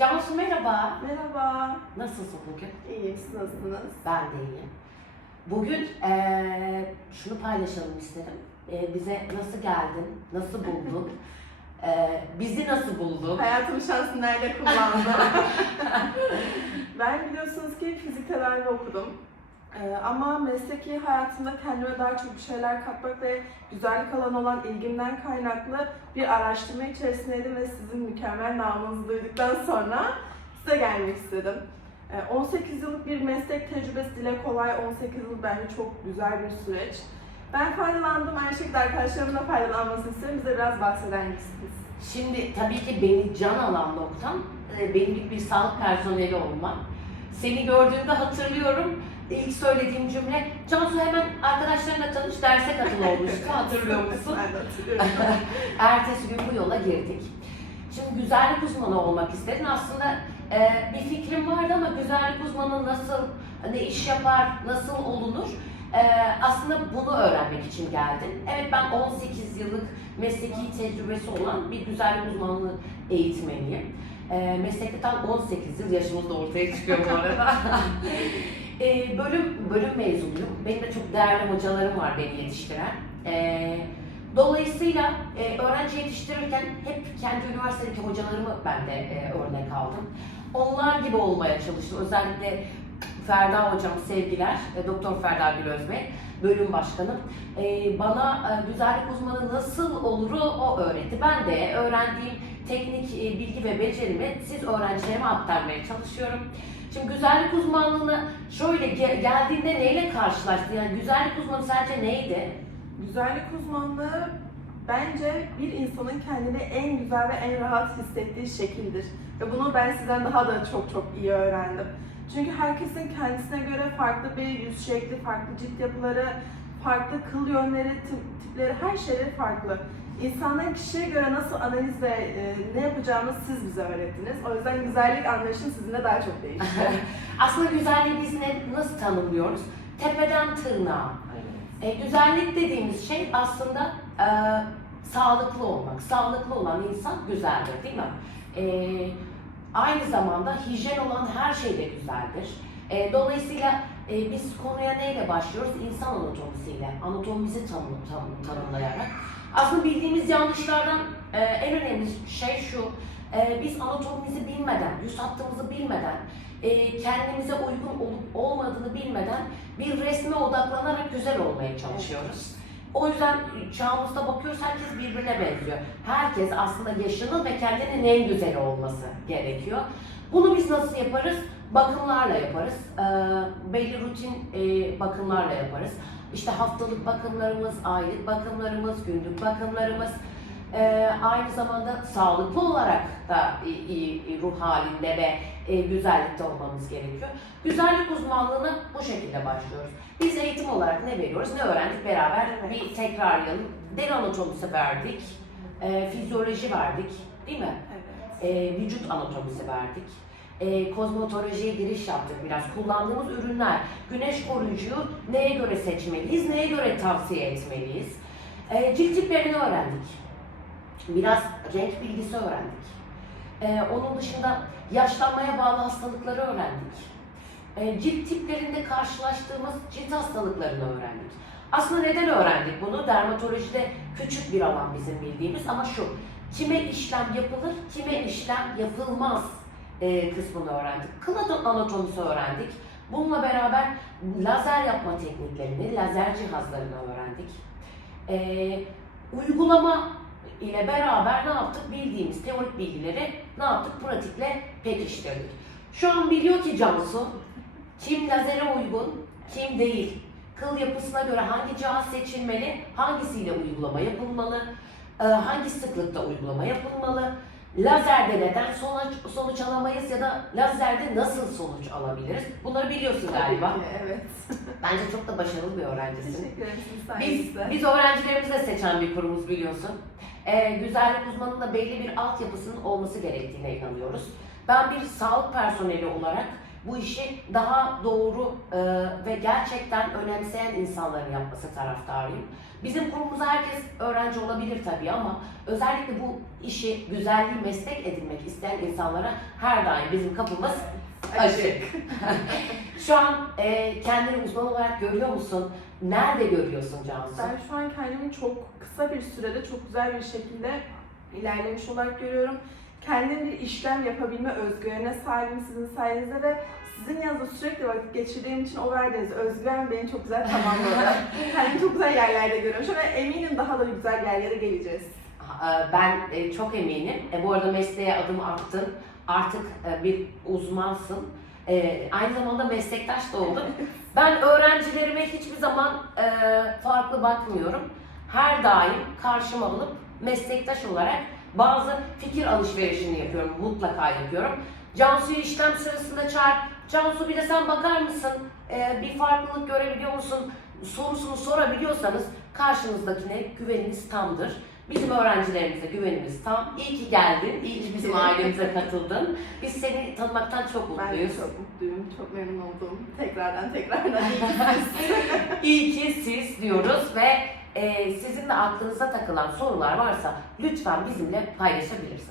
Cansu merhaba. Merhaba. Nasılsın bugün? İyiyim, siz nasılsınız? Ben de iyiyim. Bugün eee, şunu paylaşalım istedim. Eee, bize nasıl geldin? Nasıl buldun? Eee, bizi nasıl buldun? Hayatımın şansını nerede kullandım? ben biliyorsunuz ki fizik tedavi okudum. Ee, ama mesleki hayatımda kendime daha çok bir şeyler katmak ve güzellik alanı olan ilgimden kaynaklı bir araştırma içerisindeydim ve sizin mükemmel namınızı duyduktan sonra size gelmek istedim. Ee, 18 yıllık bir meslek tecrübesi dile kolay, 18 yıl bence çok güzel bir süreç. Ben faydalandım, aynı şekilde arkadaşlarımın da faydalanmasını isterim. Bize biraz bahseder misiniz? Şimdi tabii ki beni can alan noktam e, benim gibi bir sağlık personeli olmak. Seni gördüğümde hatırlıyorum. İlk söylediğim cümle, Cansu hemen arkadaşlarına tanış, derse katıl olmuştu. Hatırlıyor musun? Ben de hatırlıyorum. Ertesi gün bu yola girdik. Şimdi güzellik uzmanı olmak istedin. Aslında e, bir fikrim vardı ama güzellik uzmanı nasıl, ne iş yapar, nasıl olunur? E, aslında bunu öğrenmek için geldin. Evet ben 18 yıllık mesleki tecrübesi olan bir güzellik uzmanlığı eğitmeniyim. E, meslekte tam 18 yıl yaşımız da ortaya çıkıyor bu arada. E, bölüm bölüm mezunuyum. Benim de çok değerli hocalarım var beni yetiştiren. E, Dolayısıyla e, öğrenci yetiştirirken hep kendi üniversitedeki hocalarımı ben de e, örnek aldım. Onlar gibi olmaya çalıştım. Özellikle Ferda hocam sevgiler, e, Doktor Ferda Gül Özbey, bölüm başkanım. E, bana e, güzellik uzmanı nasıl oluru o öğretti. Ben de öğrendiğim teknik e, bilgi ve becerimi siz öğrencilerime aktarmaya çalışıyorum. Şimdi güzellik uzmanlığına şöyle ge- geldiğinde neyle karşılaştın? Yani güzellik uzmanı sence neydi? Güzellik uzmanlığı bence bir insanın kendini en güzel ve en rahat hissettiği şekildir. Ve bunu ben sizden daha da çok çok iyi öğrendim. Çünkü herkesin kendisine göre farklı bir yüz şekli, farklı cilt yapıları, farklı kıl yönleri, tip- tipleri, her şeyleri farklı. İnsanların kişiye göre nasıl analiz ve e, ne yapacağını siz bize öğrettiniz. O yüzden güzellik anlayışım sizinle daha çok değişti. Aslında güzelliği biz ne, nasıl tanımlıyoruz? Tepeden tırnağa. E, güzellik dediğimiz şey aslında e, sağlıklı olmak. Sağlıklı olan insan güzeldir değil mi? E, aynı zamanda hijyen olan her şey de güzeldir. E, dolayısıyla e, biz konuya neyle başlıyoruz? İnsan anatomisiyle, anatomimizi tanım, tanım, tanımlayarak. Aslında bildiğimiz yanlışlardan e, en önemli şey şu, e, biz anatomimizi bilmeden, yüz hattımızı bilmeden, e, kendimize uygun olup olmadığını bilmeden bir resme odaklanarak güzel olmaya çalışıyoruz. O yüzden çağımızda bakıyoruz herkes birbirine benziyor. Herkes aslında yaşının ve kendinin en güzel olması gerekiyor. Bunu biz nasıl yaparız? Bakımlarla yaparız. Ee, belli rutin e, bakımlarla yaparız. İşte haftalık bakımlarımız, aylık bakımlarımız, günlük bakımlarımız. Ee, aynı zamanda sağlıklı olarak da iyi, iyi ruh halinde ve e, güzellikte olmamız gerekiyor. Güzellik uzmanlığına bu şekilde başlıyoruz. Biz eğitim olarak ne veriyoruz, ne öğrendik beraber bir tekrarlayalım. Deri anatomisi verdik, e, fizyoloji verdik, değil mi? Evet. E, vücut anatomisi verdik. E, kozmetolojiye giriş yaptık biraz. Kullandığımız ürünler, güneş koruyucuyu neye göre seçmeliyiz, neye göre tavsiye etmeliyiz? E, cilt tiplerini öğrendik. Biraz renk bilgisi öğrendik. E, onun dışında yaşlanmaya bağlı hastalıkları öğrendik. E, cilt tiplerinde karşılaştığımız cilt hastalıklarını öğrendik. Aslında neden öğrendik bunu? Dermatolojide küçük bir alan bizim bildiğimiz ama şu, kime işlem yapılır, kime işlem yapılmaz e, kısmını öğrendik. Kıl anatomisi öğrendik. Bununla beraber lazer yapma tekniklerini, lazer cihazlarını öğrendik. E, uygulama ile beraber ne yaptık? Bildiğimiz teorik bilgileri ne yaptık? Pratikle pekiştirdik. Şu an biliyor ki Cansu, kim lazere uygun, kim değil. Kıl yapısına göre hangi cihaz seçilmeli, hangisiyle uygulama yapılmalı, e, hangi sıklıkta uygulama yapılmalı, lazerde neden sonuç, sonuç alamayız ya da lazerde nasıl sonuç alabiliriz? Bunları biliyorsun galiba. Evet. Bence çok da başarılı bir öğrencisin. Teşekkür ederim. Biz, biz öğrencilerimizi de seçen bir kurumuz biliyorsun. Ee, güzellik uzmanının da belli bir altyapısının olması gerektiğine inanıyoruz. Ben bir sağlık personeli olarak bu işi daha doğru e, ve gerçekten önemseyen insanların yapması taraftarıyım. Bizim kurumumuza herkes öğrenci olabilir tabii ama özellikle bu işi güzelliği meslek edinmek isteyen insanlara her daim bizim kapımız açık. Şu an e, kendini uzman olarak görüyor musun? Nerede görüyorsun Cansu? Ben şu an kendimi çok kısa bir sürede çok güzel bir şekilde ilerlemiş olarak görüyorum. Kendim bir işlem yapabilme özgüvenine sahibim sizin sayenizde ve sizin yanınızda sürekli vakit geçirdiğim için o verdiğiniz özgüven beni çok güzel tamamladı. Kendimi çok güzel yerlerde görüyorum. Şu an eminim daha da güzel yerlere geleceğiz. E, Ben e, çok eminim. E, Bu arada mesleğe adım attın. Artık bir uzmansın. E, Aynı zamanda meslektaş da oldun. Ben öğrencilerime hiçbir zaman e, farklı bakmıyorum. Her daim karşıma alıp meslektaş olarak bazı fikir alışverişini yapıyorum. Mutlaka yapıyorum. Cansu'yu işlem sırasında çağır. Cansu bir de sen bakar mısın? E, bir farklılık görebiliyor musun? Sorusunu sorabiliyorsanız karşınızdakine güveniniz tamdır. Bizim öğrencilerimize güvenimiz tam. İyi ki geldin, iyi ki bizim ailemize katıldın. Biz seni tanımaktan çok Ben de mutluyuz. çok mutluyum, çok memnun oldum. Tekrardan tekrardan iyi ki İyi ki siz diyoruz ve e, sizin de aklınıza takılan sorular varsa lütfen bizimle paylaşabilirsiniz.